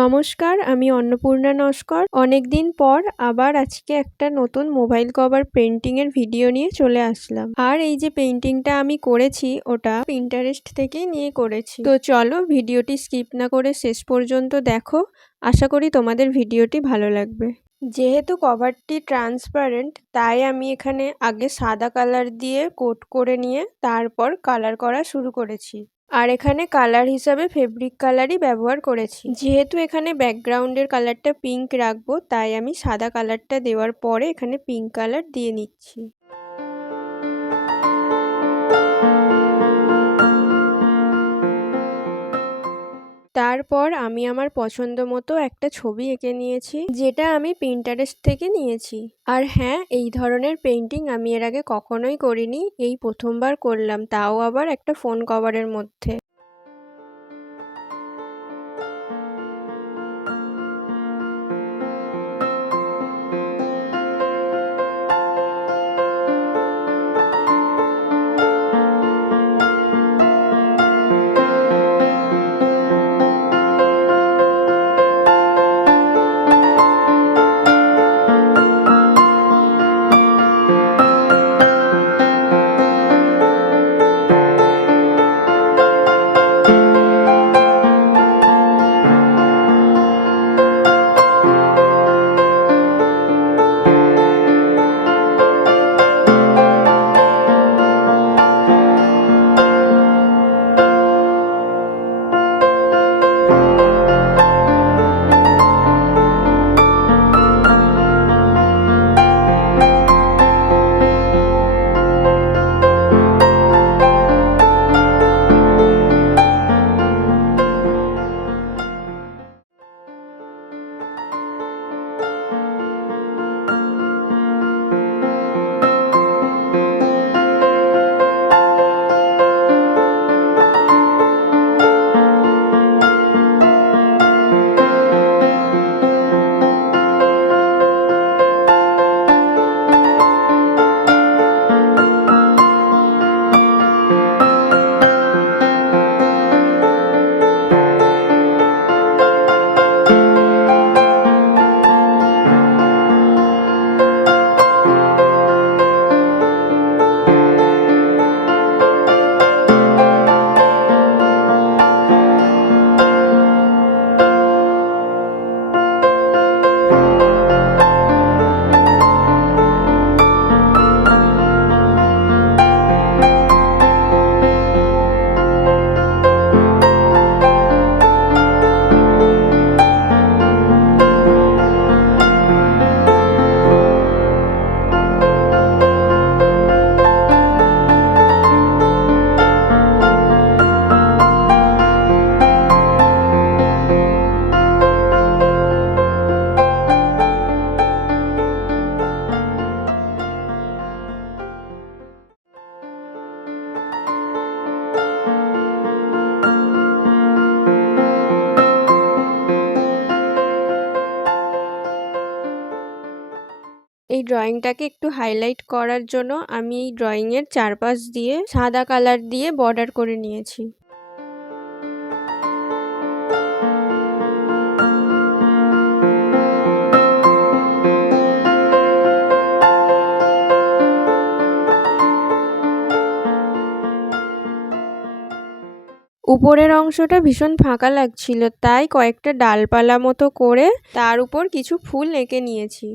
নমস্কার, আমি অন্নপূর্ণা নস্কর। অনেকদিন পর আবার আজকে একটা নতুন মোবাইল কভার পেইন্টিং এর ভিডিও নিয়ে চলে আসলাম। আর এই যে পেইন্টিংটা আমি করেছি ওটা পিন্টারেস্ট থেকেই নিয়ে করেছি। তো চলো ভিডিওটি স্কিপ না করে শেষ পর্যন্ত দেখো। আশা করি তোমাদের ভিডিওটি ভালো লাগবে। যেহেতু কভারটি ট্রান্সপারেন্ট তাই আমি এখানে আগে সাদা কালার দিয়ে কোট করে নিয়ে তারপর কালার করা শুরু করেছি। আর এখানে কালার হিসাবে ফেব্রিক কালারই ব্যবহার করেছি। যেহেতু এখানে ব্যাকগ্রাউন্ডের কালারটা পিঙ্ক রাখবো তাই আমি সাদা কালারটা দেওয়ার পরে এখানে পিঙ্ক কালার দিয়ে নিচ্ছি। তারপর আমি আমার পছন্দ মতো একটা ছবি এঁকে নিয়েছি, যেটা আমি পিন্টারেস্ট থেকে নিয়েছি। আর হ্যাঁ, এই ধরনের পেইন্টিং আমি এর আগে কখনোই করিনি, এই প্রথমবার করলাম, তাও আবার একটা ফোন কভারের মধ্যে। এই ড্রয়িংটাকে একটু হাইলাইট করার জন্য আমি এই ড্রয়িংয়ের চারপাশ দিয়ে সাদা কালার দিয়ে বর্ডার করে নিয়েছি। উপরের অংশটা ভীষণ ফাঁকা লাগছিল, তাই কয়েকটা ডালপালা মতো করে তার উপর কিছু ফুল এঁকে নিয়েছি।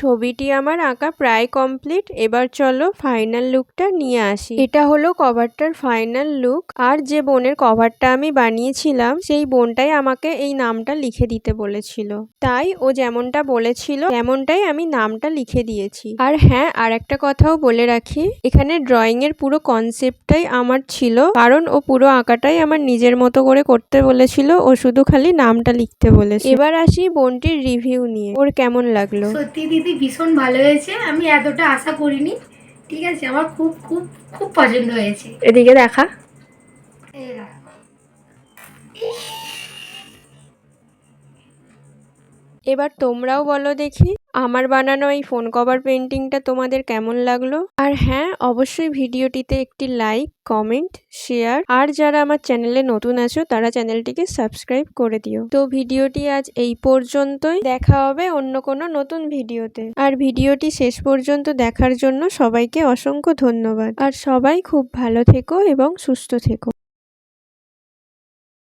ছবিটি আমার আঁকা প্রায় কমপ্লিট। এবার চলো ফাইনাল লুকটা নিয়ে আসি। এটা হলো কভারটার ফাইনাল লুক। আর যে বোনের কভারটা আমি বানিয়েছিলাম সেই বোনটাই আমাকে এই নামটা লিখে দিতে বলেছিল, তাই ও যেমনটা বলেছিল তেমনটাই আমি নামটা লিখে দিয়েছি। আর হ্যাঁ, আর একটা কথাও বলে রাখি, এখানে ড্রয়িং এর পুরো কনসেপ্টটাই আমার ছিল, কারণ ও পুরো আঁকাটাই আমার নিজের মতো করে করতে বলেছিল, ও শুধু খালি নামটা লিখতে বলেছে। এবার আসি বোনটির রিভিউ নিয়ে, ওর কেমন লাগলো। সত্যি দিদি ভীষণ ভালো হয়েছে, আমি এতটা আশা করিনি। ঠিক আছে, আমার খুব খুব খুব পছন্দ হয়েছে। এদিকে দেখা। এই দেখো। এবার তোমরাও বলো দেখি আমার বানানো এই ফোন কভার পেন্টিংটা তোমাদের কেমন লাগলো। আর হ্যাঁ, অবশ্যই ভিডিওটিতে একটি লাইক, কমেন্ট, শেয়ার, আর যারা আমার চ্যানেলে নতুন আছো তারা চ্যানেলটিকে সাবস্ক্রাইব করে দিও। তো ভিডিওটি আজ এই পর্যন্তই, দেখা হবে অন্য কোনো নতুন ভিডিওতে। আর ভিডিওটি শেষ পর্যন্ত দেখার জন্য সবাইকে অসংখ্য ধন্যবাদ। আর সবাই খুব ভালো থেকো এবং সুস্থ থেকো।